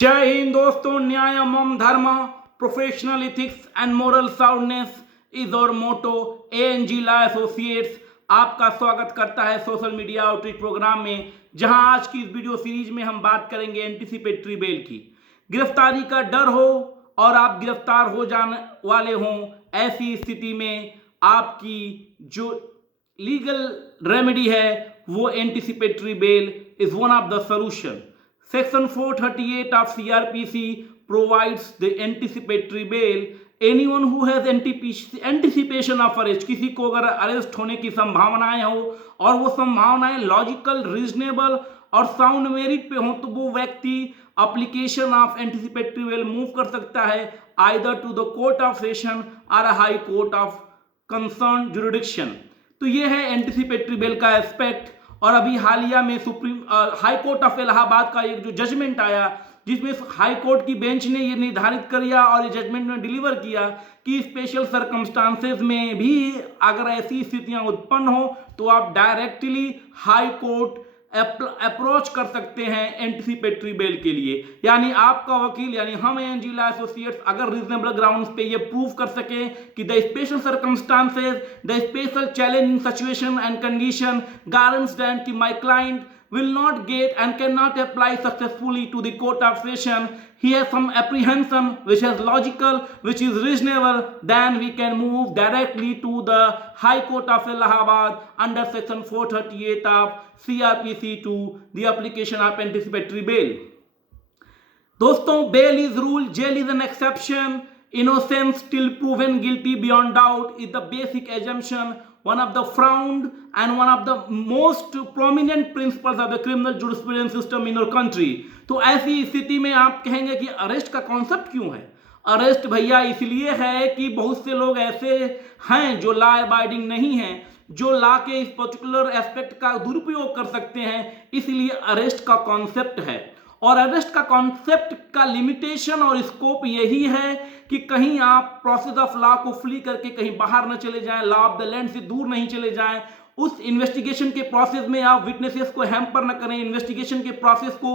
जय हिंद दोस्तों। न्याय एवं धर्म, professional ethics and moral soundness is और मोटो। एएनजी लॉ एसोसिएट्स आपका स्वागत करता है सोशल मीडिया आउटरीच प्रोग्राम में, जहां आज की इस वीडियो सीरीज में हम बात करेंगे एंटीसिपेटरी बेल की। गिरफ्तारी का डर हो और आप गिरफ्तार हो जाने वाले हों, ऐसी स्थिति में आपकी जो लीगल रेमेडी है वो anticipatory bail is one of the solution. Section 438 of CRPC provides the anticipatory bail. Anyone who has anticipation of arrest, किसी को अगर अरेस्ट होने की संभावनाएं हो और वो संभावनाएं लॉजिकल, रीजनेबल और साउंड मेरिट पे हो, तो वो व्यक्ति application of anticipatory bail move कर सकता है either to the court of session और high court of concern jurisdiction. तो ये है एंटीसिपेटरी बेल का एस्पेक्ट। और अभी हालिया में supreme high court of Allahabad का एक जो जजमेंट आया, जिसमें हाई कोर्ट की बेंच ने ये निर्धारित किया और ये जजमेंट में डिलीवर किया कि स्पेशल सर्कमस्टांसेस में भी अगर ऐसी स्थितियां उत्पन्न हो तो आप डायरेक्टली हाई कोर्ट अप्रोच कर सकते हैं एंटीसिपेटरी बेल के लिए। यानी आपका वकील यानी हम एएनजी लॉ एसोसिएट्स अगर रीजनेबल ग्राउंड्स पे ये प्रूव कर सके कि the special circumstances, the special challenging situation and condition grants that कि my client will not get and cannot apply successfully to the court of session, he has some apprehension which is logical, which is reasonable, then we can move directly to the High Court of Allahabad under section 438 of CRPC to the application of anticipatory bail. दोस्तों, bail is rule, jail is an exception. Innocence till proven guilty beyond doubt is the basic assumption, one of the frowned and one of the most prominent principles of the criminal jurisprudence system in our country. तो ऐसी स्थिति में आप कहेंगे कि arrest का concept क्यों है? अरेस्ट भैया इसलिए है कि बहुत से लोग ऐसे हैं जो लॉ अबाइडिंग नहीं हैं, जो लॉ के इस पर्टिकुलर एस्पेक्ट का दुरुपयोग कर सकते हैं, इसलिए अरेस्ट का कॉन्सेप्ट है। और अरेस्ट का कॉन्सेप्ट का लिमिटेशन और स्कोप यही है कि कहीं आप प्रोसेस ऑफ लॉ को फ्ली करके कहीं बाहर न चले जाएं, लॉ ऑफ द लैंड से दूर नहीं चले जाएं, उस इन्वेस्टिगेशन के प्रोसेस में आप विटनेसेस को हैम्पर न करें, इन्वेस्टिगेशन के प्रोसेस को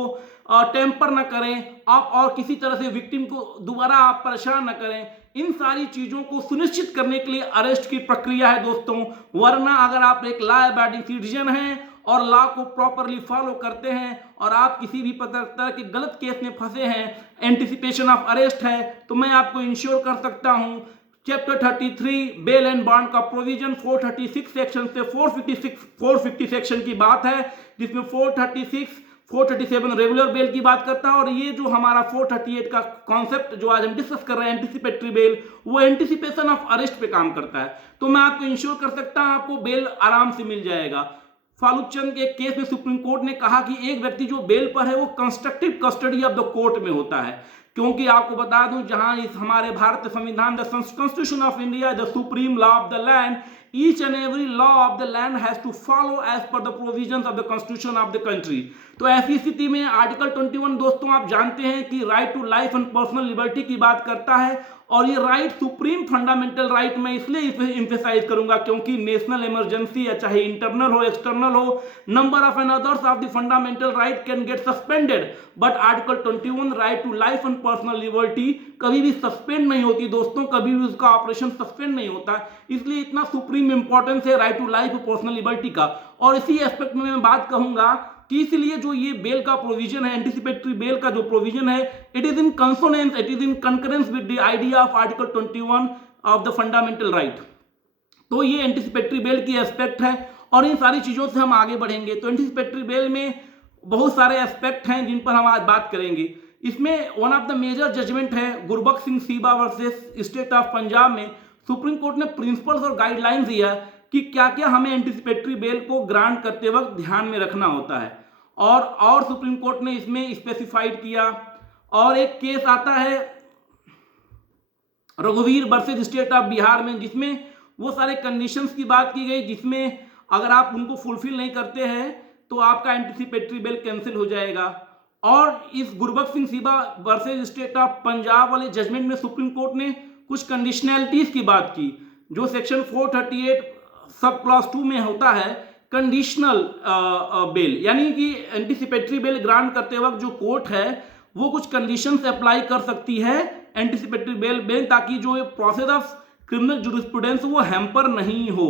टेम्पर न करें आप, और किसी तरह से विक्टिम को दोबारा आप परेशान न करें। इन सारी चीजों को सुनिश्चित करने के लिए अरेस्ट की प्रक्रिया है दोस्तों। वरना अगर आप एक लॉ अबाइडिंग सिटीजन हैं और लॉ को प्रॉपरली फॉलो करते हैं और आप किसी भी तरह के गलत केस में फंसे हैं, एंटीसिपेशन ऑफ अरेस्ट है, तो मैं आपको इंश्योर कर सकता हूं चैप्टर 33 बेल एंड बॉन्ड का प्रोविजन 436 सेक्शन से 450 सेक्शन की बात है, जिसमें 436 437 रेगुलर बेल की बात करता है। और ये जो हमारा 438 का कॉन्सेप्ट जो आज हम डिस्कस कर रहे हैं एंटीसिपेटरी बेल, वो एंटीसिपेशन ऑफ अरेस्ट पे काम करता है। तो मैं आपको इंश्योर कर सकता हूं आपको बेल आराम से मिल जाएगा। फालूक चंद के केस में सुप्रीम कोर्ट ने कहा कि एक व्यक्ति जो बेल पर है वो constructive custody of the court में होता है, क्योंकि आपको बता दूं जहां इस हमारे भारतीय संविधान the constitution of India the supreme law of the land, each and every law of the land has to follow as per the provisions of the constitution of the country. तो ऐसी स्थिति में आर्टिकल 21 दोस्तों आप जानते हैं कि right to life and personal liberty की बात करता है, और ये राइट सुप्रीम फंडामेंटल राइट मैं इसलिए एम्फेसाइज करूंगा क्योंकि नेशनल इमरजेंसी या चाहे इंटरनल हो एक्सटर्नल हो, number of and others of the fundamental right can get suspended, but article 21 right to life and personal liberty कभी भी सस्पेंड नहीं होती दोस्तों, कभी भी उसका ऑपरेशन सस्पेंड नहीं होता। इसलिए इतना सुप्रीम इंपॉर्टेंस है राइट टू लाइफ और पर्सनल लिबर्टी का। और इसी एस्पेक्ट में मैं बात कहूंगा कि इसलिए जो ये बेल का प्रोविजन है, एंटीसिपेटरी बेल का जो प्रोविजन है, it is in consonance, it is in concurrence with the idea of article 21 of the fundamental right. तो ये एंटीसिपेटरी बेल की एस्पेक्ट है और इन सारी चीजों से हम आगे बढ़ेंगे। तो एंटीसिपेटरी बेल में बहुत सारे एस्पेक्ट हैं जिन पर हम आज बात करेंगे। इसमें one of the major judgment है Gurbaksh Singh Sibbia versus state of Punjab में सुप्रीम कोर्ट ने प्रिंसिपल्स और गाइडलाइंस दिया कि क्या क्या हमें एंटीसिपेटरी बेल को ग्रांट करते वक्त ध्यान में रखना होता है, और सुप्रीम कोर्ट ने इसमें स्पेसिफाइड किया। और एक केस आता है रघुवीर वर्सेस स्टेट ऑफ बिहार में, जिसमें वो सारे कंडीशंस की बात की गई, जिसमें अगर आप उनको फुलफिल नहीं करते हैं तो आपका एंटीसिपेटरी बेल कैंसिल हो जाएगा। और इस Gurbaksh Singh Sibbia versus state of Punjab वाले जजमेंट में सुप्रीम कोर्ट ने कुछ कंडीशनैलिटीज की बात की, जो सेक्शन 438 सब क्लॉज 2 में होता है, कंडीशनल बेल, यानी कि एंटीसिपेटरी बेल ग्रांट करते वक्त जो कोर्ट है वो कुछ कंडीशंस अप्लाई कर सकती है एंटिसिपेटरी बेल में, ताकि जो प्रोसेस ऑफ क्रिमिनल जुरिस्प्रूडेंस वो हैम्पर नहीं हो।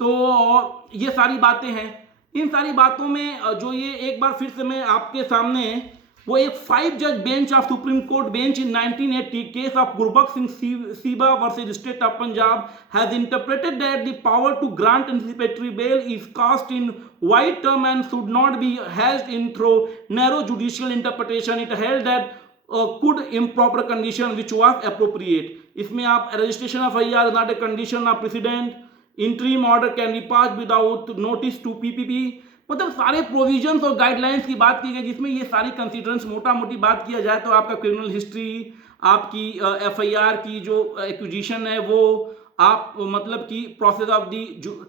तो ये सारी बातें हैं। इन सारी बातों में जो ये एक बार फिर से मैं आपके सामने वो एक 5 जज bench of supreme court bench in 1980 case of Gurbaksh Singh Sibbia versus state of Punjab has interpreted that the power to grant anticipatory bail is cast in wide term and should not be hedged in through narrow judicial interpretation. It held that could improper condition which was appropriate। इसमें आप registration of IR is not a condition of precedent, interim order can be passed without notice to PPP। मतलब सारे provisions और guidelines की बात की गई, जिसमें ये सारी कंसीडरेंस मोटा मोटी बात किया जाए तो आपका क्रिमिनल हिस्ट्री, आपकी FIR की जो एक्विजिशन है वो, आप मतलब कि प्रोसेस ऑफ दी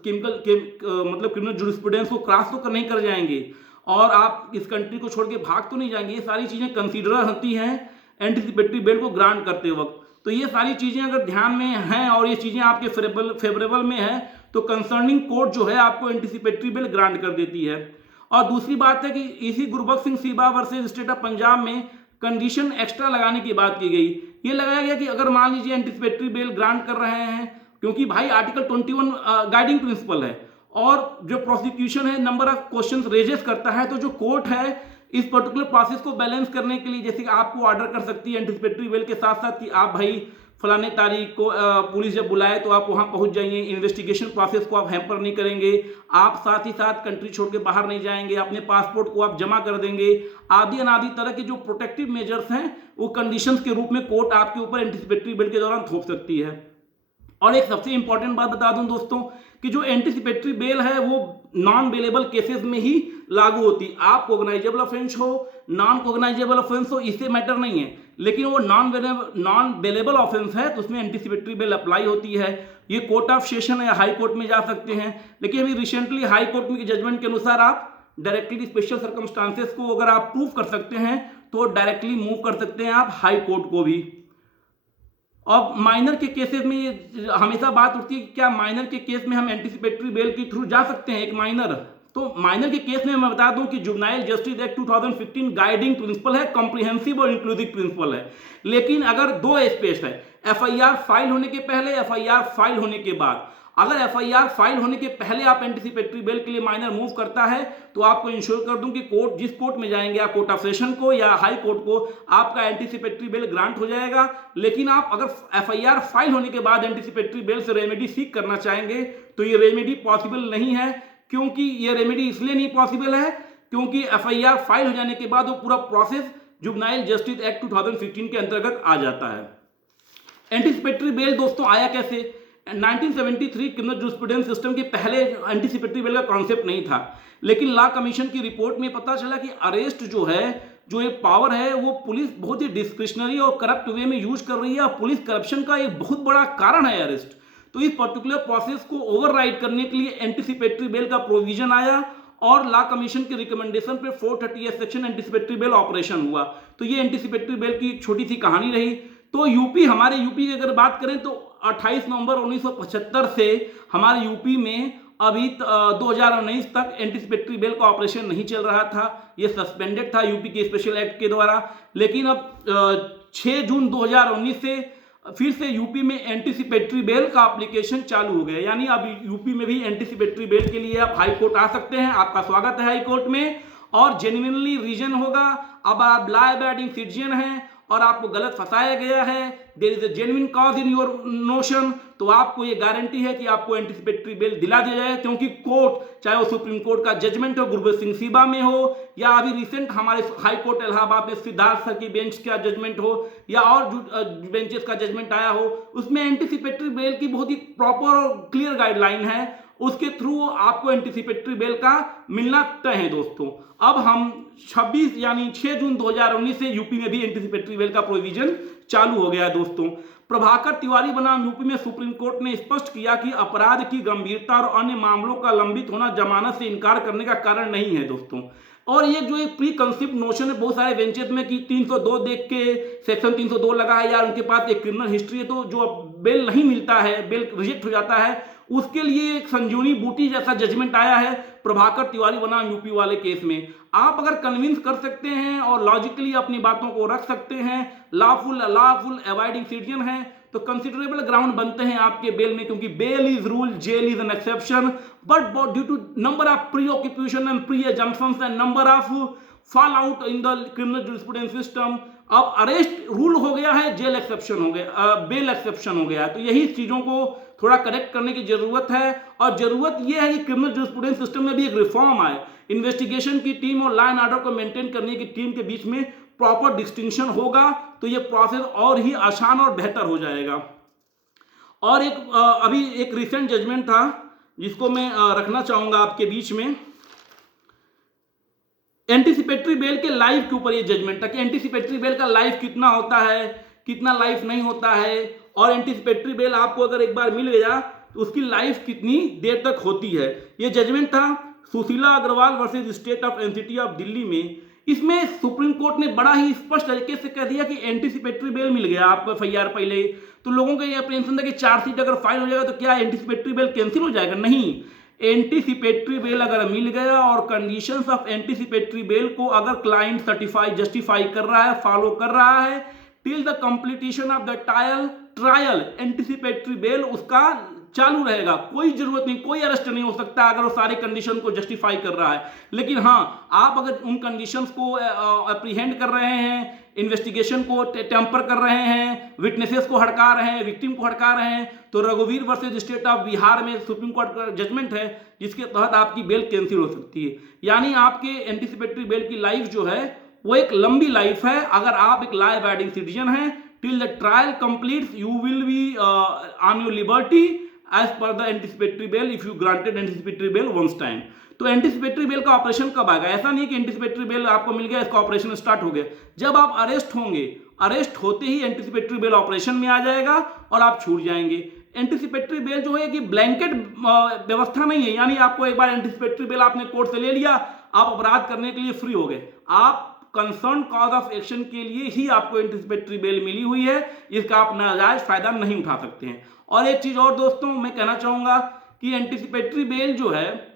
मतलब क्रिमिनल जुरिस्प्रूडेंस को क्रॉस तो नहीं कर जाएंगे, और आप इस कंट्री को छोड़ के भाग तो नहीं जाएंगे। ये सारी चीज़ें कंसीडर होती हैं एंटिसिपेटरी बेल को ग्रांट करते वक्त। तो ये सारी चीज़ें अगर ध्यान में हैं और ये चीज़ें आपके फेवरेबल में हैं तो कंसर्निंग कोर्ट जो है आपको एंटिसिपेटरी बेल ग्रांट कर देती है। और दूसरी बात है कि इसी Gurbaksh Singh Sibbia versus state of Punjab में कंडीशन एक्स्ट्रा लगाने की बात की गई। ये लगाया गया कि अगर मान लीजिए एंटिसिपेटरी बेल ग्रांट कर रहे हैं, क्योंकि भाई आर्टिकल 21 गाइडिंग प्रिंसिपल है और जो प्रोसिक्यूशन है नंबर ऑफ क्वेश्चंस रेजेस करता है, तो जो कोर्ट है इस पर्टिकुलर प्रोसेस को बैलेंस करने के लिए जैसे कि आपको ऑर्डर कर सकती है एंटिसिपेटरी बेल के साथ साथ कि आप भाई फलाने तारीख को पुलिस जब बुलाए तो आप वहां पहुंच जाइए, इन्वेस्टिगेशन प्रोसेस को आप हैम्पर नहीं करेंगे, आप साथ ही साथ कंट्री छोड़ के बाहर नहीं जाएंगे, अपने पासपोर्ट को आप जमा कर देंगे, आदि अनादि तरह के जो प्रोटेक्टिव मेजर्स हैं वो कंडीशंस के रूप में कोर्ट आपके ऊपर एंटिसिपेटरी बेल के दौरान थोप सकती है। और एक सबसे इंपॉर्टेंट बात बता दूं दोस्तों कि जो एंटिसिपेटरी बेल है वो नॉन बेलेबल केसेस में ही लागू होती। आप कोग्नाइजेबल ऑफेंस हो, नॉन कोग्नाइजेबल ऑफेंस हो, इससे मैटर नहीं है, लेकिन वो नॉन बेलेबल ऑफेंस है तो उसमें एंटिसिपेटरी बेल अप्लाई होती है। ये कोर्ट ऑफ सेशन या हाई कोर्ट में जा सकते हैं, लेकिन अभी रिसेंटली हाई कोर्ट में जजमेंट के अनुसार आप डायरेक्टली स्पेशल सर्कमस्टांसेस को अगर आप प्रूव कर सकते हैं तो डायरेक्टली मूव कर सकते हैं आप हाई कोर्ट को भी। और माइनर के केसेस में ये हमेशा बात उठती है कि क्या माइनर के केस में हम एंटिसिपेटरी बेल के थ्रू जा सकते हैं। एक माइनर, तो माइनर के केस में मैं बता दूं कि juvenile justice act 2015 guiding principal है, कॉम्प्रिहेंसिव और इंक्लूसिव प्रिंसिपल है। लेकिन अगर दो एस्पेक्ट है, FIR फाइल होने के पहले, FIR फाइल होने के बाद। अगर FIR फाइल होने के पहले आप एंटिसिपेटरी बेल के लिए माइनर मूव करता है तो आपको इंश्योर कर दूं कि कोर्ट जिस कोर्ट में जाएंगे, आप कोर्ट ऑफ सेशन को या हाई कोर्ट को, आपका एंटिसिपेटरी बेल ग्रांट हो जाएगा। लेकिन आप अगर FIR फाइल होने के बाद एंटिसिपेटरी बेल से रेमेडी सीक करना चाहेंगे तो ये रेमेडी पॉसिबल नहीं है। क्योंकि ये रेमेडी इसलिए नहीं पॉसिबल है क्योंकि FIR फाइल हो जाने के बाद वो पूरा प्रोसेस जुवेनाइल जस्टिस एक्ट 2015 के अंतर्गत आ जाता है। एंटिसिपेटरी बेल दोस्तों आया कैसे? 1973 क्रिमिनल जुरिस्प्रूडेंस सिस्टम के पहले एंटिसिपेटरी बेल का कॉन्सेप्ट नहीं था, लेकिन लॉ कमीशन की रिपोर्ट में पता चला कि अरेस्ट जो है, जो एक पावर है, वो पुलिस बहुत ही डिस्क्रिशनरी और करप्ट वे में यूज कर रही है। और पुलिस करप्शन का एक बहुत बड़ा कारण है अरेस्ट। तो इस पर्टिकुलर प्रोसेस को ओवरराइड करने के लिए एंटिसिपेटरी बेल का प्रोविजन आया और लॉ कमीशन के रिकमेंडेशन पे 430 सेक्शन एंटिसिपेटरी बेल ऑपरेशन हुआ। तो ये एंटिसिपेटरी बेल की एक छोटी सी कहानी रही। तो हमारे यूपी की अगर बात करें तो 28 नवंबर 1975 से हमारे यूपी में अभी 2019 तक एंटिसिपेटरी बेल का ऑपरेशन नहीं चल रहा था। ये सस्पेंडेड था यूपी के स्पेशल एक्ट के द्वारा। लेकिन अब 6 जून 2019 से फिर से यूपी में एंटिसिपेटरी बेल का एप्लीकेशन चालू हो गया। यानी अब यूपी में भी एंटिसिपेटरी बेल के लिए आप हाई कोर्ट आ सकते हैं। आपका स्वागत है हाई कोर्ट में, और जेन्युइनली रीजन होगा। अब आप लॉ अबाइडिंग सिटीजन हैं और आपको गलत फंसाया गया है, there is a genuine cause in your notion, तो आपको ये गारंटी है कि आपको एंटिसिपेटरी बेल दिला दिया जाए। क्योंकि कोर्ट, चाहे वो सुप्रीम कोर्ट का जजमेंट हो गुरबख्श सिंह सीबा में हो, या अभी रिसेंट हमारे हाई कोर्ट इलाहाबाद में सिद्धार्थ सर की बेंच का जजमेंट हो, या और बेंचेस का जजमेंट आया हो, उसमें एंटिसिपेटरी बेल की बहुत ही प्रॉपर और क्लियर गाइडलाइन है। उसके थ्रू आपको एंटिसिपेटरी बेल का मिलना तय है दोस्तों। अब हम 26 यानी 6 जून 2019 से यूपी में भी एंटिसिपेटरी बेल का प्रोविजन चालू हो गया है दोस्तों। प्रभाकर तिवारी बनाम यूपी में सुप्रीम कोर्ट ने स्पष्ट किया कि अपराध की गंभीरता और अन्य मामलों का लंबित होना जमानत से इनकार करने का कारण नहीं है दोस्तों। और ये जो एक प्री कंसेप्ट नोशन है बहुत सारे वेंचर्स में कि 302 देख के सेक्शन 302 लगा है यार, उनके पास एक क्रिमिनल हिस्ट्री है, तो जो बेल नहीं मिलता है, बेल रिजेक्ट हो जाता है, उसके लिए एक संजीवनी बूटी जैसा जजमेंट आया है प्रभाकर तिवारी बनाम यूपी वाले केस में। आप अगर कन्विंस कर सकते हैं और लॉजिकली अपनी बातों को रख सकते हैं, लॉफुल अवॉइडिंग सिटीजन है, तो कंसिडरेबल ग्राउंड बनते हैं आपके बेल में, क्योंकि bail is rule, jail is an exception, but due to number of preoccupation and pre assumptions and number of fall out in the criminal jurisprudence system, अब arrest rule हो गया है, jail exception हो गया, bell exception हो गया है। तो यही चीजों को थोड़ा करेक्ट करने की जरूरत है, और जरूरत यह है कि क्रिमिनल जुरिस्प्रूडेंस सिस्टम में भी एक रिफॉर्म आए, इन्वेस्टिगेशन की टीम और लॉ एंड ऑर्डर को मेंटेन करने की टीम के बीच में प्रॉपर डिस्टिंक्शन होगा, तो ये प्रोसेस और ही आसान और बेहतर हो जाएगा। और अभी एक रिसेंट जजमेंट था जिसको मैं रखना चाहूंगा आपके बीच में, एंटीसिपेटरी बेल के लाइफ के ऊपर ये जजमेंट था कि एंटीसिपेटरी बेल का लाइफ कितना होता है, कितना लाइफ नहीं होता है, और एंटीसिपेटरी बेल आपको अगर एक बार मिल गया तो उसकी लाइफ कितनी देर तक होती है। ये जजमेंट था Sushila Agarwal versus state of NCT of Delhi में। इसमें सुप्रीम कोर्ट ने बड़ा ही स्पष्ट तरीके से कह दिया कि एंटीसिपेटरी बेल मिल गया आपको एफआईआर पहले, तो लोगों का ये अप्रीहेंशन था कि चार्जशीट अगर फाइल हो जाएगा तो क्या एंटीसिपेटरी बेल कैंसिल हो जाएगा? नहीं, एंटीसिपेटरी बेल अगर मिल गया और कंडीशंस ऑफ एंटीसिपेटरी बेल को अगर क्लाइंट जस्टिफाई कर रहा है, फॉलो कर रहा है, till the completion of the trial anticipatory bail उसका चालू रहेगा, कोई जरूरत नहीं, कोई अरेस्ट नहीं हो सकता अगर वो सारे कंडीशन को जस्टिफाई कर रहा है। लेकिन हाँ, आप अगर उन कंडीशंस को अप्रीहेंड कर रहे हैं, इन्वेस्टिगेशन को टेम्पर कर रहे हैं, विटनेसेस को हड़का रहे हैं, विक्टिम को हड़का रहे हैं, तो रघुवीर वर्सेज स्टेट ऑफ बिहार में सुप्रीम कोर्ट का जजमेंट है जिसके तहत आपकी बेल कैंसिल हो सकती है। यानी आपके एंटीसिपेटरी बेल की लाइफ जो है वो एक लंबी लाइफ है। अगर आप एक लॉ अबाइडिंग सिटीजन हैं, till the trial completes you will be on your liberty as per the anticipatory bail if you granted anticipatory bail once time. तो एंटीसिपेटरी बेल का ऑपरेशन कब आएगा? ऐसा नहीं कि एंटीसिपेटरी बेल आपको मिल गया, इसका ऑपरेशन स्टार्ट हो गया। जब आप अरेस्ट होंगे, अरेस्ट होते ही एंटीसिपेटरी बेल ऑपरेशन में आ जाएगा और आप छूट जाएंगे। एंटीसिपेटरी बेल जो है कि ब्लैंकेट व्यवस्था नहीं है, यानी आपको एक बार एंटीसिपेटरी बेल आपने कोर्ट से ले लिया, आप अपराध करने के लिए फ्री हो गए। आप कंसर्न कॉज ऑफ एक्शन के लिए ही आपको एंटीसिपेटरी बेल मिली हुई है, इसका आप नाजायज फायदा नहीं उठा सकते हैं। और एक चीज और दोस्तों मैं कहना चाहूंगा कि एंटीसिपेटरी बेल जो है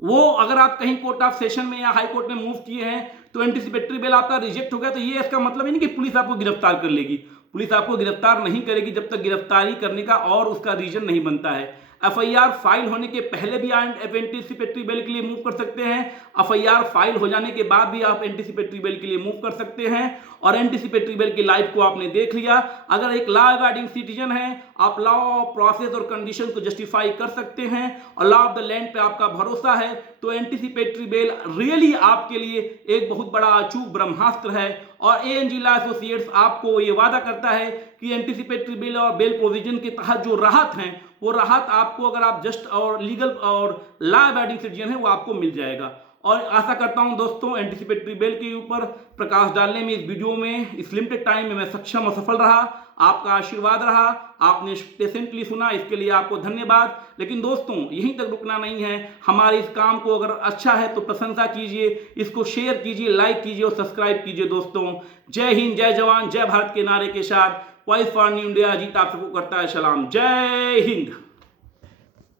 वो अगर आप कहीं कोर्ट ऑफ सेशन में या हाई कोर्ट में मूव किए हैं तो एंटीसिपेटरी बेल आपका रिजेक्ट हो गया, तो ये इसका मतलब ही नहीं कि पुलिस आपको गिरफ्तार कर लेगी। पुलिस आपको गिरफ्तार नहीं करेगी जब तक गिरफ्तारी करने का और उसका रीजन नहीं बनता है। एफआईआर फाइल होने के पहले भी आप एंटीसिपेटरी बेल के लिए मूव कर सकते हैं, एफआईआर फाइल हो जाने के बाद भी आप एंटीसिपेटरी बेल के लिए मूव कर सकते हैं। और एंटीसिपेटरी बेल की लाइफ को आपने देख लिया। अगर एक लॉ अबाइडिंग सिटीजन है, आप लॉ प्रोसेस और कंडीशन को जस्टिफाई कर सकते हैं और लॉ ऑफ द लैंड पे आपका भरोसा है, तो एंटीसिपेटरी बेल रियली आपके लिए एक बहुत बड़ा अचूक ब्रह्मास्त्र है। और एएनजी लॉ एसोसिएट्स आपको ये वादा करता है कि एंटीसिपेटरी बेल और बेल प्रोविजन के तहत जो राहत है वो राहत आपको, अगर आप जस्ट और लीगल और लॉ अबाइडिंग सिटीजन है, वो आपको मिल जाएगा। और आशा करता हूं दोस्तों एंटीसिपेटरी बेल के ऊपर प्रकाश डालने में इस वीडियो में इस लिमिटेड टाइम में मैं सक्षम और सफल रहा। आपका आशीर्वाद रहा, आपने पेशेंटली सुना, इसके लिए आपको धन्यवाद। लेकिन दोस्तों यहीं तक रुकना नहीं है, हमारे इस काम को अगर अच्छा है तो प्रशंसा कीजिए, इसको शेयर कीजिए, लाइक कीजिए और सब्सक्राइब कीजिए। दोस्तों जय हिंद, जय जवान, जय भारत के नारे के साथ voice for new India Ajit आप सबको करता है सलाम। जय हिंद।